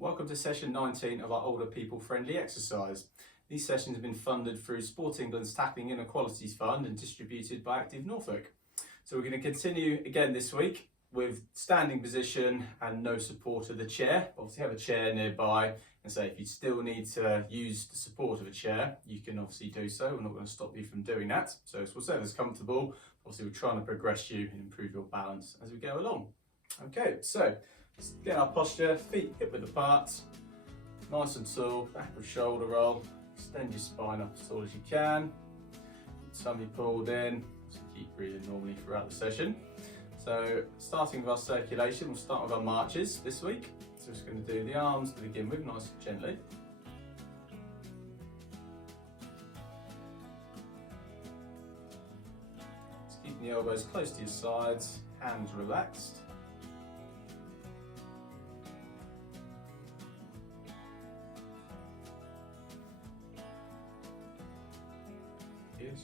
Welcome to session 19 of our older people friendly exercise. These sessions have been funded through Sport England's Tackling Inequalities Fund and distributed by Active Norfolk. So we're going to continue again this week with standing position and no support of the chair. Obviously have a chair nearby, and so if you still need to use the support of a chair, you can obviously do so. We're not going to stop you from doing that. So it's whatever's comfortable. Obviously we're trying to progress you and improve your balance as we go along. Okay, so let's get our posture, feet hip width apart, nice and tall, backward shoulder roll, extend your spine up as tall as you can, tummy pulled in, so keep breathing normally throughout the session. So starting with our circulation, we'll start with our marches this week. So we're just going to do the arms to begin with, nice and gently. Just keeping the elbows close to your sides, hands relaxed.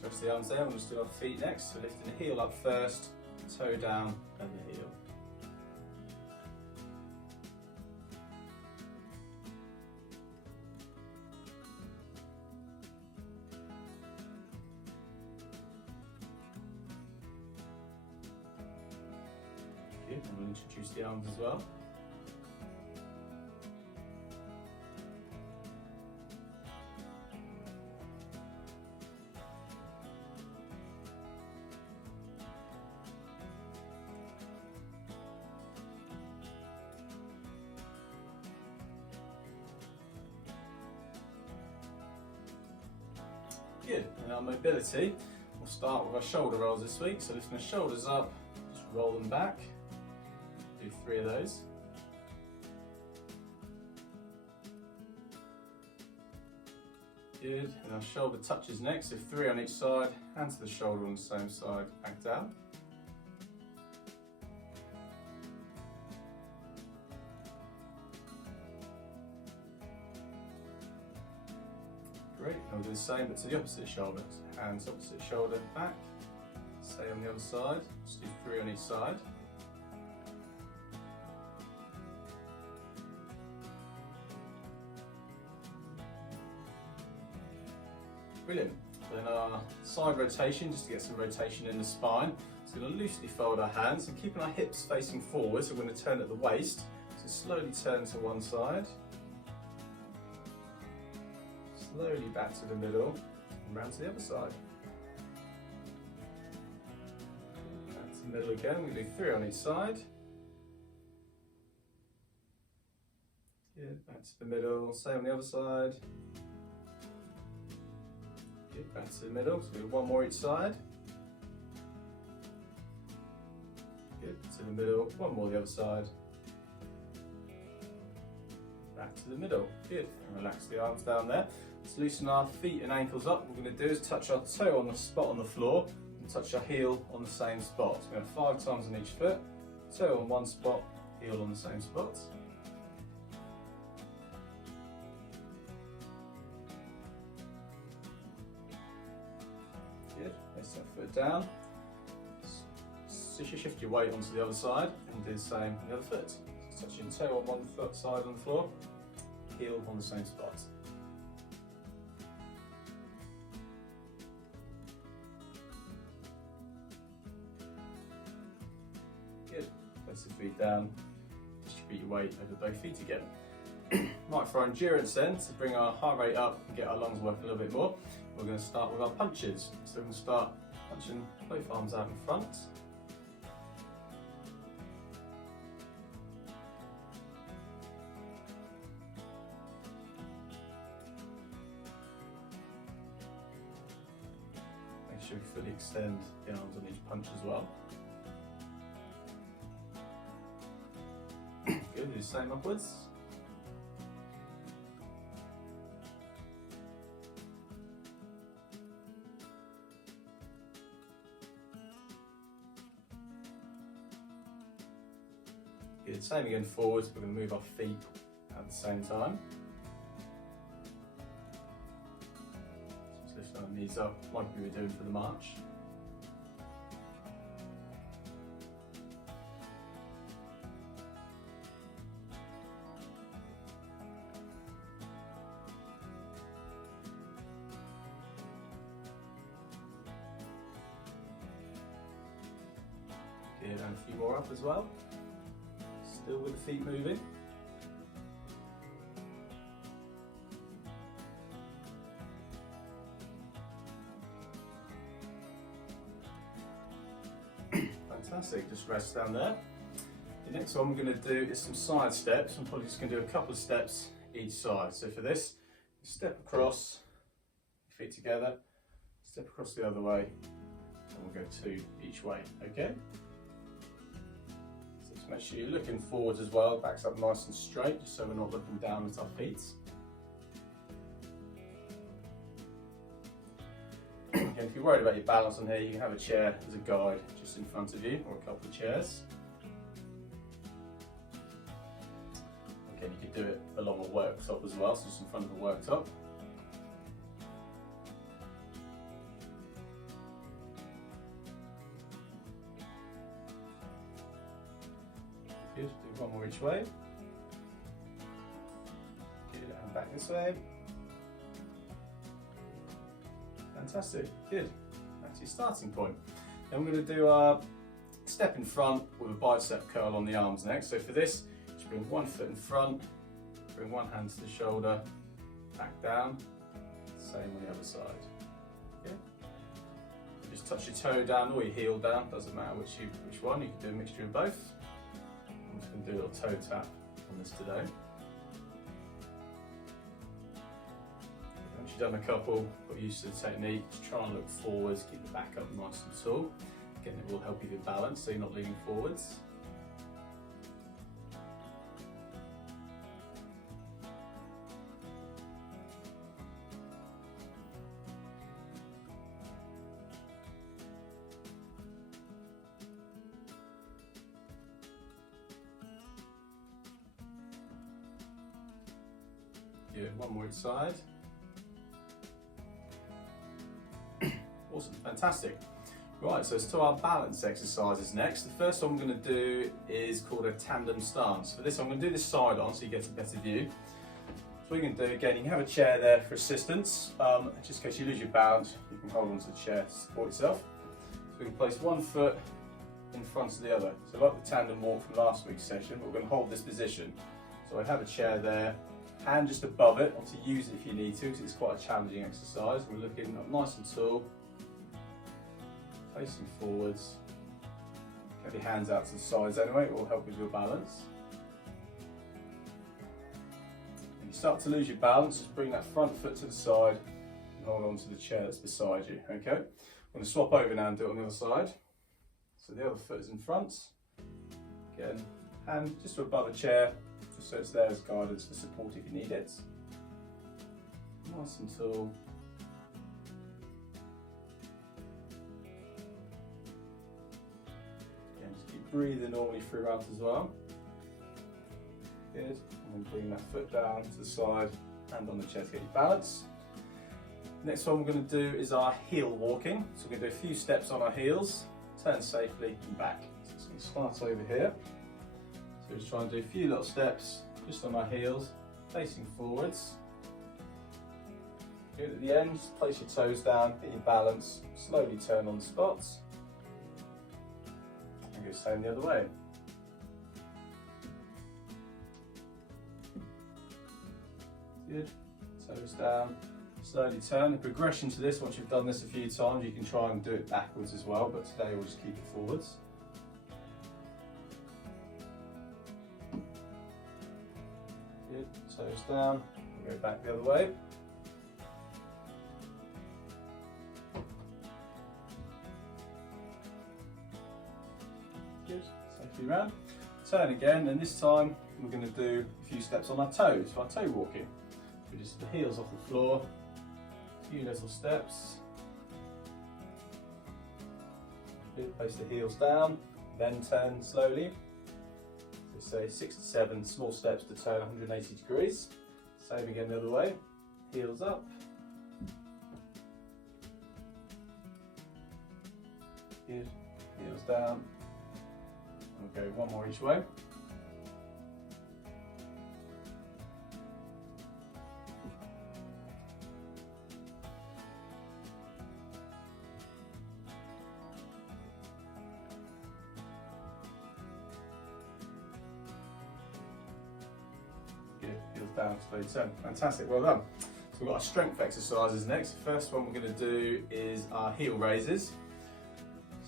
Rest the arms there, we'll just do our feet next. So lifting the heel up first, toe down and the heel. Good, and we'll introduce the arms as well. Good, and our mobility, we'll start with our shoulder rolls this week. So lifting the shoulders up, just roll them back. Do 3 of those. Good, and our shoulder touches next, so 3 on each side, hands to the shoulder on the same side, back down. Great, and we'll do the same but to the opposite shoulder. So hands opposite shoulder back, stay on the other side, just do 3 on each side. Brilliant. Then our side rotation, just to get some rotation in the spine. So we're going to loosely fold our hands and keeping our hips facing forward, so we're going to turn at the waist. So slowly turn to one side. Slowly back to the middle and round to the other side. Back to the middle again, we do 3 on each side. Good, back to the middle, same on the other side. Good, back to the middle, so we do 1 more each side. Good, to the middle, 1 more the other side. Back to the middle, good, and relax the arms down there. Let's loosen our feet and ankles up. What we're going to do is touch our toe on the spot on the floor and touch our heel on the same spot. So we're going to have 5 times on each foot, toe on one spot, heel on the same spot. Good, place that foot down. So shift your weight onto the other side and do the same on the other foot. So touching toe on one foot side on the floor, heel on the same spot. Good. Place the feet down, distribute your weight over both feet again. Right, for our endurance then, to bring our heart rate up and get our lungs working a little bit more, we're going to start with our punches. So we're going to start punching both arms out in front. Make sure you fully extend the arms on each punch as well. Good, do the same upwards. Good, same again forwards, we're going to move our feet at the same time. Just lift our knees up like we were doing for the march. Good, and a few more up as well. Still with the feet moving. Fantastic, just rest down there. The next one we're going to do is some side steps. I'm probably just going to do a couple of steps each side. So for this, step across, feet together, step across the other way, and we'll go 2 each way, okay? So just make sure you're looking forwards as well, backs up nice and straight, just so we're not looking down at our feet. Again, if you're worried about your balance on here, you can have a chair as a guide just in front of you, or a couple of chairs. Again, you could do it along a worktop as well, so just in front of a worktop. Good, do one more each way. Good, and back this way. Fantastic, good. That's your starting point. Then we're going to do our step in front with a bicep curl on the arms next. So for this, just bring one foot in front, bring one hand to the shoulder, back down, same on the other side. Okay. Just touch your toe down or your heel down, doesn't matter which one, you can do a mixture of both. I'm just going to do a little toe tap on this today. Once you've done a couple, got used to the technique, just try and look forwards, keep the back up nice and tall. Again, it will help you with balance, so you're not leaning forwards. Good, one more each side. Awesome, fantastic. Right, so it's to our balance exercises next. The first one I'm going to do is called a tandem stance. For this, I'm going to do this side on so you get a better view. So what you can do, again, you can have a chair there for assistance. Just in case you lose your balance, you can hold onto the chair to support yourself. So we can place one foot in front of the other. So like the tandem walk from last week's session, but we're going to hold this position. So I have a chair there, hand just above it. Obviously use it if you need to, because it's quite a challenging exercise. We're looking up nice and tall. Facing forwards. Get your hands out to the sides anyway, it will help with your balance. When you start to lose your balance, just bring that front foot to the side and hold on to the chair that's beside you, okay? I'm going to swap over now and do it on the other side. So the other foot is in front. Again, hand just above a chair, just so it's there as guidance for support if you need it. Nice and tall. Breathing normally throughout as well. Good. And then bring that foot down to the side, hand on the chair to get your balance. Next one we're going to do is our heel walking. So we're going to do a few steps on our heels, turn safely and back. So it's going to start over here. So we're just trying to do a few little steps just on our heels, facing forwards. Good. At the end, just place your toes down, get your balance, slowly turn on the spots. Go same the other way. Good. Toes down. Slowly turn. The progression to this, once you've done this a few times, you can try and do it backwards as well, but today we'll just keep it forwards. Good. Toes down. We'll go back the other way. Safely round. Turn again, and this time we're going to do a few steps on our toes, for our toe walking. So just the heels off the floor, a few little steps. Good. Place the heels down, then turn slowly. So say 6 to 7 small steps to turn 180 degrees. Same again the other way. Heels up. Good. Heels down. We'll go one more each way. down, slowly turn. Fantastic, well done. So we've got our strength exercises next. The first one we're going to do is our heel raises.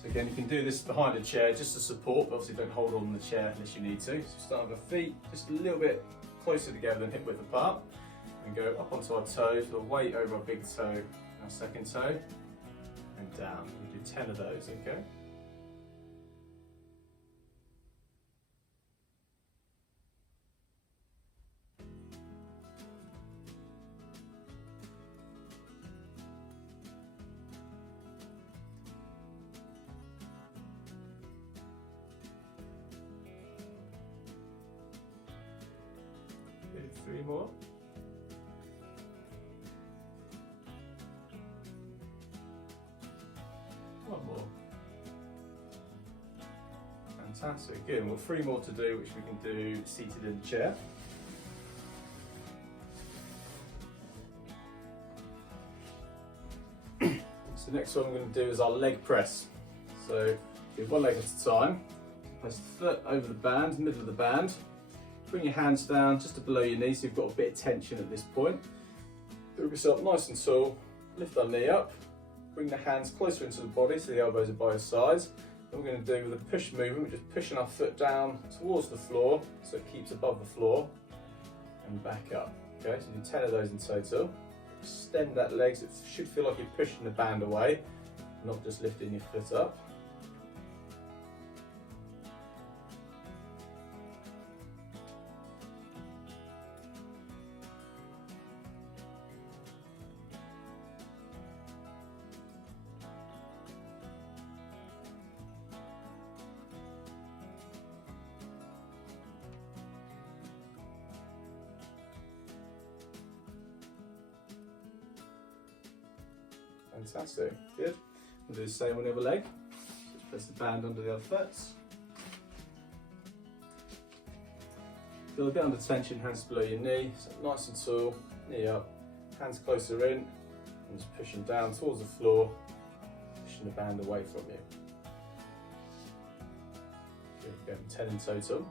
So again, you can do this behind a chair just to support, but obviously don't hold on the chair unless you need to. So start with our feet just a little bit closer together than hip width apart. And go up onto our toes, with a weight over our big toe and our second toe, and down. We do 10 of those, okay? Good, 3 more. One more. Fantastic, good. We've got 3 more to do, which we can do seated in the chair. So the next one we're going to do is our leg press. So do 1 leg at a time. Place the foot over the band, middle of the band. Bring your hands down just to below your knee, so you've got a bit of tension at this point. Build yourself nice and tall. Lift our knee up. Bring the hands closer into the body so the elbows are by your sides. What we're going to do with a push movement, we're just pushing our foot down towards the floor so it keeps above the floor and back up. Okay, so do 10 of those in total. Extend that leg so it should feel like you're pushing the band away, not just lifting your foot up. Fantastic, good. We'll do the same on the other leg. Just press the band under the other foot. Feel a bit under tension, hands below your knee, so nice and tall, knee up, hands closer in, and just pushing down towards the floor, pushing the band away from you. Good, go 10 in total.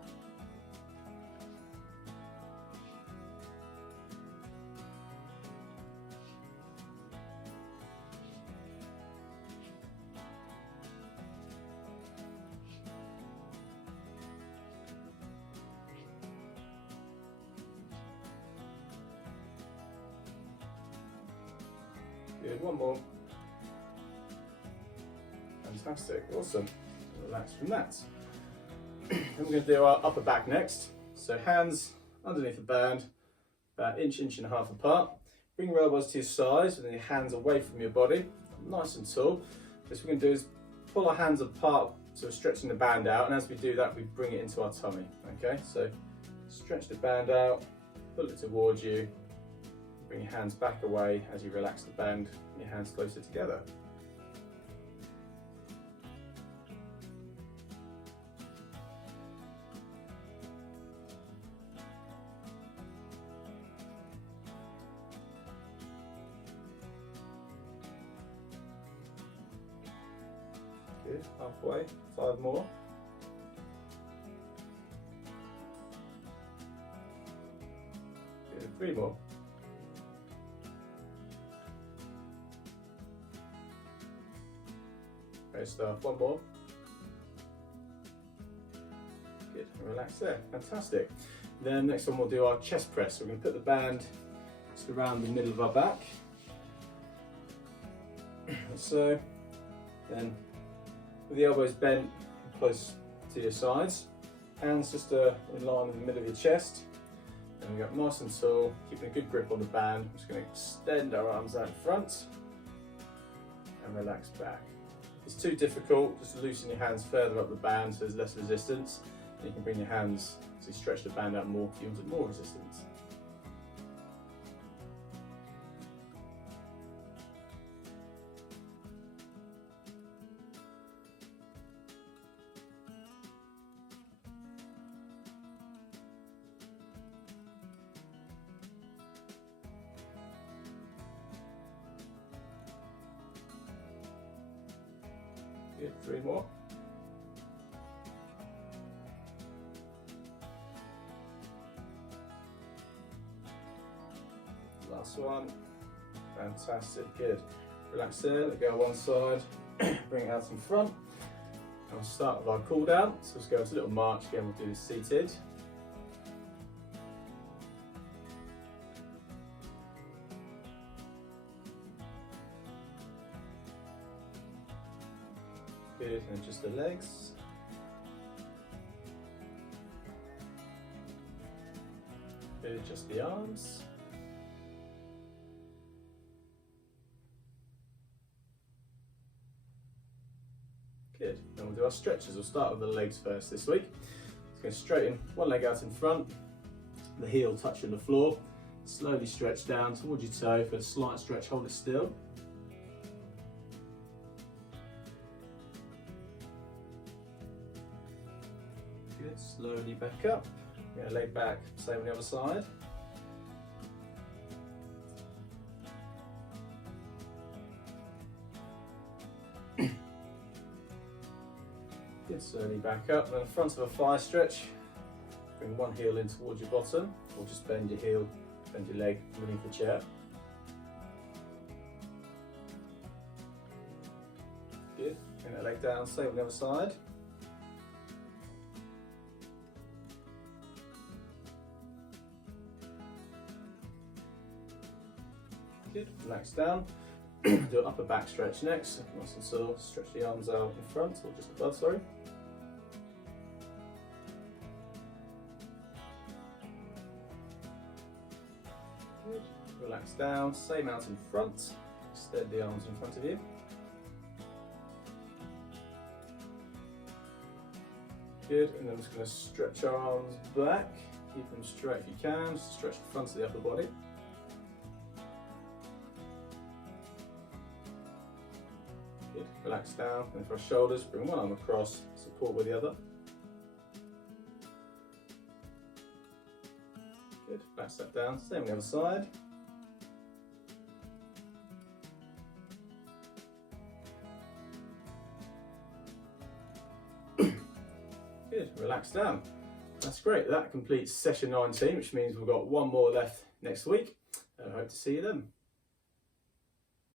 Good, 1 more. Fantastic, awesome. Relax from that. Then we're going to do our upper back next. So hands underneath the band, about inch and a half apart. Bring your elbows to your sides and then your hands away from your body, nice and tall. What we're going to do is pull our hands apart, so we're stretching the band out, and as we do that, we bring it into our tummy. Okay, so stretch the band out, pull it towards you. Bring your hands back away as you relax the band and your hands closer together. Good, halfway, 5 more. Good, 3 more. Great stuff, 1 more. Good, relax there, fantastic. Then next one we'll do our chest press. So we're going to put the band just around the middle of our back. So, then with the elbows bent close to your sides, hands just in line in the middle of your chest. And we got nice and tall, keeping a good grip on the band. I'm just going to extend our arms out in front and relax back. If it's too difficult, just loosen your hands further up the band so there's less resistance. And you can bring your hands to stretch the band out more if you wanted more resistance. Good, 3 more. Next one. Fantastic, good. Relax there, let go on one side, bring it out in front. And we'll start with our cool down. So let's go into a little march again, we'll do this seated. Good, and just the legs. Good, just the arms. Good, and we'll do our stretches. We'll start with the legs first this week. Just going to straighten one leg out in front, the heel touching the floor. Slowly stretch down towards your toe for a slight stretch, hold it still. Good, slowly back up. Get a leg back, same on the other side. Good, slowly back up. Then the front of a thigh stretch. Bring one heel in towards your bottom, or just bend your heel, bend your leg underneath the chair. Good, bring that leg down, same on the other side. Good, relax down. Do an upper back stretch next. Nice and sore. Stretch the arms out in front, or just above, sorry. Good. Relax down, same out in front. Extend the arms in front of you. Good, and then I'm just going to stretch our arms back. Keep them straight if you can. Just stretch the front of the upper body. Good. Relax down, and for our shoulders, bring one arm across, support with the other. Good, relax that down, same on the other side. Good, relax down. That's great, that completes session 19, which means we've got one more left next week. I hope to see you then.